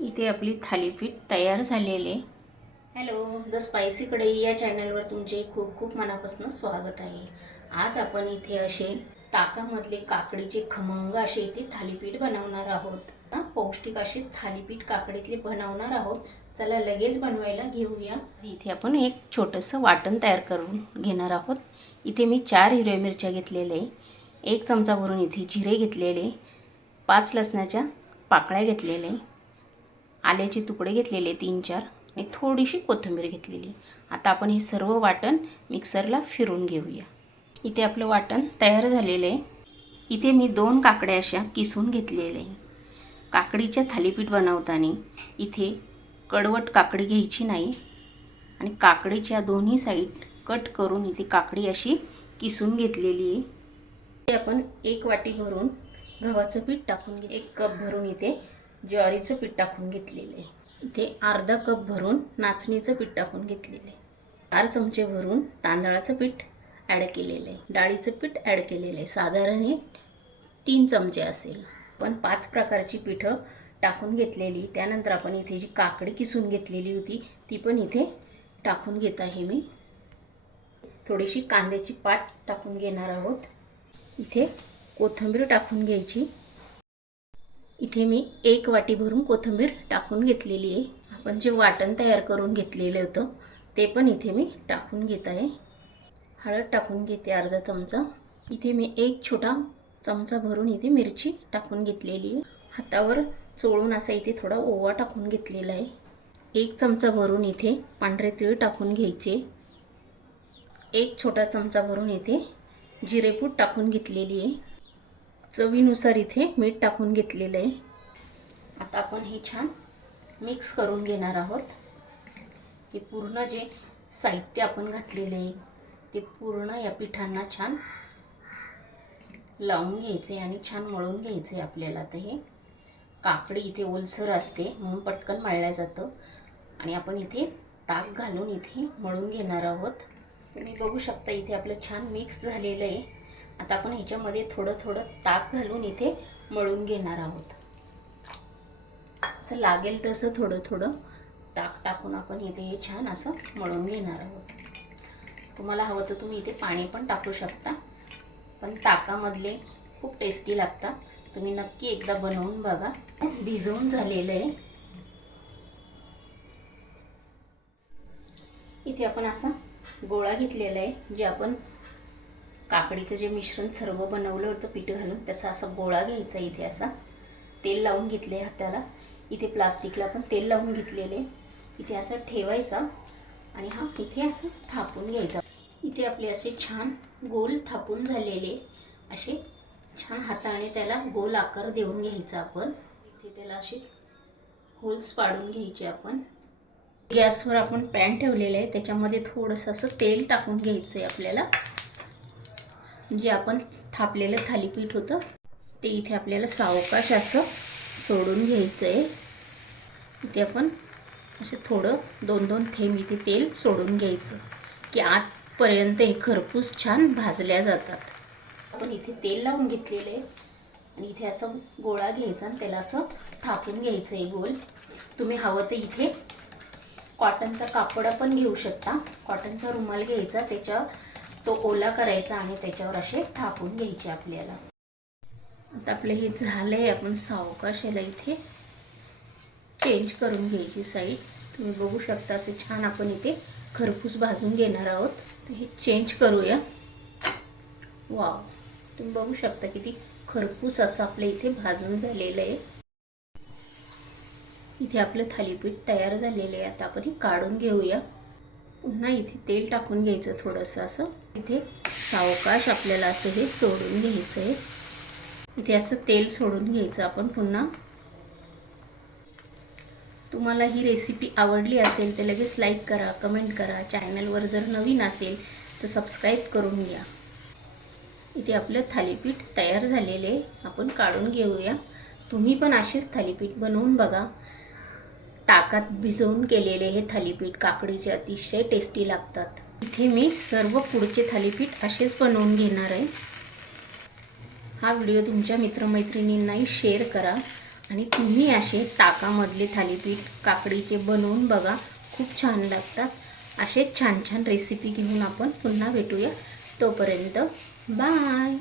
इथे आपली थालीपीठ तयार झालेले. हॅलो द स्पायसी कढई या चॅनलवर तुमचे खूप खूप मनापासून स्वागत आहे. आज आपण इथे असे ताकामधले काकडीचे खमंग असे इथे थालीपीठ बनवणार आहोत. पौष्टिक असे थालीपीठ काकडीतले बनवणार आहोत. चला लगेच बनवायला घेऊया. इथे आपण एक छोटंसं वाटण तयार करून घेणार आहोत. इथे मी चार हिरव्या मिरच्या घेतलेल्या आहे. एक चमचा भरून इथे जिरे घेतलेले पाच लसणाच्या पाकळ्या घेतलेल्या आहे. आल्याचे तुकडे घेतलेले तीन चार आणि थोडीशी कोथिंबीर घेतलेली. आता आपण हे सर्व वाटण मिक्सरला फिरून घेऊया. इथे आपलं वाटण तयार झालेलं आहे. इथे मी दोन काकड्या अशा किसून घेतलेल्या आहे काकडीच्या थालीपीठ बनवताना इथे कडवट काकडी घ्यायची नाही आणि काकडीच्या दोन्ही साईड कट करून इथे काकडी अशी किसून घेतलेली आहे. इथे आपण एक वाटी भरून गव्हाचं पीठ टाकून घे एक कप भरून इथे ज्वारीचं पीठ टाकून घेतलेलं आहे. इथे अर्धा कप भरून नाचणीचं पीठ टाकून घेतलेलं आहे. चार चमचे भरून तांदळाचं पीठ ॲड केलेलं आहे. डाळीचं पीठ ॲड केलेलं आहे. साधारण हे तीन चमचे असेल. पण पाच प्रकारची पिठं टाकून घेतलेली. त्यानंतर आपण इथे जी काकडी किसून घेतलेली होती ती पण इथे टाकून घेत आहे मी. थोडीशी कांद्याची पाट टाकून घेणार आहोत. इथे कोथिंबीर टाकून घ्यायची. इथे मी एक वाटी भरून कोथिंबीर टाकून घेतलेली आहे. आपण जे वाटण तयार करून घेतलेलं होतं ते पण इथे मी टाकून घेत आहे. हळद टाकून घेते अर्धा चमचा. इथे मी एक छोटा चमचा भरून इथे मिरची टाकून घेतलेली आहे. हातावर चोळून असा इथे थोडा ओवा टाकून घेतलेला आहे. एक चमचा भरून इथे पांढरे तीळ टाकून घ्यायचे. एक छोटा चमचा भरून इथे जिरेपूड टाकून घेतलेली आहे. चवीनुसार इथे मीठ टाकून घेतलेलं आहे. आता आपण हे छान मिक्स करून घेणार आहोत. हे पूर्ण जे साहित्य आपण घातलेले आहे ते पूर्ण या पिठांना छान लावून घ्यायचे आणि छान मळून घ्यायचे आपल्याला तर हे. काकडी इथे ओलसर असते म्हणून पटकन मळल्या जातं. आणि आपण इथे ताक घालून इथे मळून घेणार आहोत. तुम्ही बघू शकता इथे आपलं छान मिक्स झालेलं आहे. आता आपण ह्याच्यामध्ये थोडं थोडं ताक घालून इथे मळून घेणार आहोत. असं लागेल तसं थोडं थोडं ताक टाकून आपण इथे हे छान असं मळून घेणार आहोत. तुम्हाला हवं तर तुम्ही इथे पाणी पण टाकू शकता पण ताकामधले खूप टेस्टी लागतात. तुम्ही नक्की एकदा बनवून बघा. भिजवून झालेलं आहे. इथे आपण असा गोळा घेतलेला आहे जे आपण काकडीचं जे मिश्रण सर्व बनवलं होतं पीठ घालून तसा असा गोळा घ्यायचा इथे असा. तेल लावून घेतले हाताला. इथे प्लास्टिकला पण तेल लावून घेतलेले. इथे असं ठेवायचा आणि हा इथे असं थापून घ्यायचा. इथे आपले असे छान गोल थापून झालेले असे छान हाताने त्याला गोल आकार देऊन घ्यायचा आपण. इथे त्याला असे होल्स पाडून घ्यायचे आपण. गॅसवर आपण पॅन ठेवलेलं आहे. त्याच्यामध्ये थोडंसं असं तेल टाकून घ्यायचं आहे आपल्याला. जे आपण थापलेलं थालीपीठ होतं ते इथे आपल्याला सावकाश असं सोडून घ्यायचं आहे इथे आपण असं थोडं दोन दोन थेंब इथे तेल सोडून घ्यायचं की आतपर्यंत हे खरपूस छान भाजल्या जातात. आपण इथे तेल लावून घेतलेलं आहे आणि इथे असं गोळा घ्यायचा आणि त्याला असं थापून घ्यायचं आहे गोल. तुम्ही हवं तर इथे कॉटनचा कापडा पण घेऊ शकता. कॉटनचा रुमाल घ्यायचा त्याच्या तो ओला करायचा आणि त्याच्यावर असे थापून घ्यायचे आपल्याला. आता आपलं हे झालं आहे आपण सावकाश याला इथे चेंज करून घ्यायची साईड तुम्ही बघू शकता असे छान आपण इथे खरपूस भाजून घेणार आहोत. तर हे चेंज करूया. वाव तुम्ही बघू शकता किती खरपूस असं आपल्या इथे भाजून झालेलं आहे. इथे आपलं थालीपीठ तयार झालेलं आहे. आता आपण हे काढून घेऊया. पुन्हा इथे तेल टाकून घ्यायचं थोडंसं असं. इथे सावकाश आपल्याला असं हे सोडून घ्यायचं आहे. इथे असं तेल सोडून घ्यायचं आपण पुन्हा. तुम्हाला ही रेसिपी आवडली असेल तर लगेच लाईक करा कमेंट करा. चॅनलवर जर नवीन असेल तर सबस्क्राईब करून घ्या. इथे आपलं थालीपीठ तयार झालेले आपण काढून घेऊया. तुम्ही पण असेच थालीपीठ बनवून बघा. ताकात भिजवून केलेले हे थालीपीठ काकडीचे अतिशय टेस्टी लागतात. इथे मी सर्व पुढचे थालीपीठ असेच बनवून घेणार आहे. हा व्हिडिओ तुमच्या मित्रमैत्रिणींनाही शेअर करा आणि तुम्ही असे ताकामधले थालीपीठ काकडीचे बनवून बघा. खूप छान लागतात. असेच छान छान रेसिपी घेऊन आपण पुन्हा भेटूया. तोपर्यंत बाय